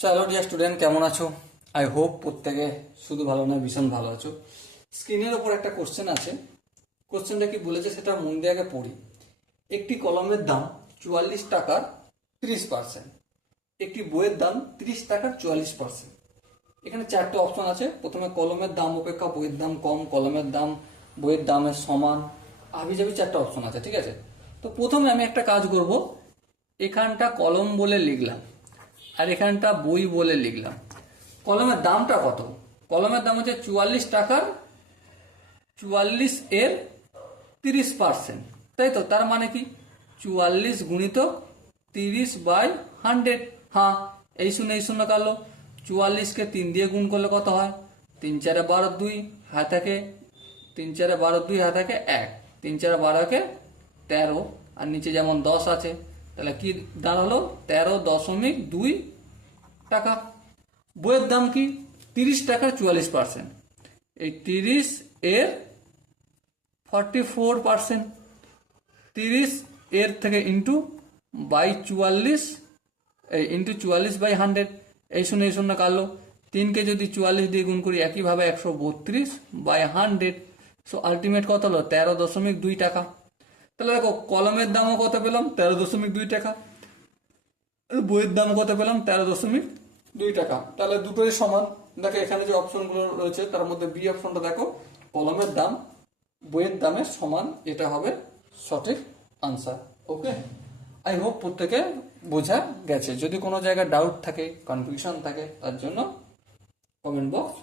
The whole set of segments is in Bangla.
হ্যালো ডিয়ার স্টুডেন্ট, কেমন আছো? আই হোপ প্রত্যেকে শুধু ভালো নয়, ভীষণ ভালো আছো। স্ক্রিনের ওপর একটা কোশ্চেন আছে। কোশ্চেনটা কি বলেছে সেটা মন দিয়ে আগে পড়ি। একটি কলমের দাম 44 টাকার 30%, একটি বইয়ের দাম 30 টাকার 44%। এখানে চারটে অপশন আছে। প্রথমে কলমের দাম অপেক্ষা বইয়ের দাম কম, কলমের দাম বইয়ের দামের সমান, হাবিজাবি চারটে অপশন আছে, ঠিক আছে? তো প্রথমে আমি একটা কাজ করব, এখানটা কলম বলে লিখলাম আর এখানটা বই বলে লিখলাম। কলমের দামটা কত? কলমের দাম হচ্ছে 44 টাকার 44 এর 30%, তাই তো? তার মানে কি 44 গুণিত 30/100। হ্যাঁ, এই শূন্য কাটলো। 44কে 3 দিয়ে গুণ করলে কত হয়? 3 4 12 2 হাতে থাকে, 3 4 12 2 হাতে থাকে 1, 3 4 12 13, আর নিচে যেমন 10 আছে, তাহলে কি দাঁড়ালো? 13.2 টাকা। বইয়ের দাম কি? 30 টাকার 44%, এই 30 এর 44%, 30 এর থেকে ইন্টু বাই 44, ইন্টু 44/100। এই শূন্য কাটলো। 3কে যদি 44 দিয়ে গুণ করি একইভাবে 132/100। সো আলটিমেট কত হলো? 13.2 টাকা। তাহলে দেখো, কলমের দামও কত পেলাম? 13.2 টাকা। বইয়ের দাম কত পেলাম? 13.2 টাকা। তাহলে দুটোই সমান। দেখো এখানে যে অপশনগুলো রয়েছে তার মধ্যে বি অপশনটা দেখো, কলমের দাম বইয়ের দামের সমান, এটা হবে সঠিক আনসার। ওকে, আই হোপ প্রত্যেকে বোঝা গেছে। যদি কোনো জায়গায় ডাউট থাকে, কনফিউশন থাকে, তার জন্য কমেন্ট বক্স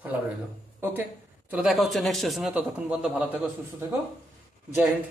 খোলা রইল। ওকে, চলো দেখা হচ্ছে নেক্সট সেশনে। ততক্ষণ পর্যন্ত ভালো থেকো, সুস্থ থেকো। জয় হিন্দ।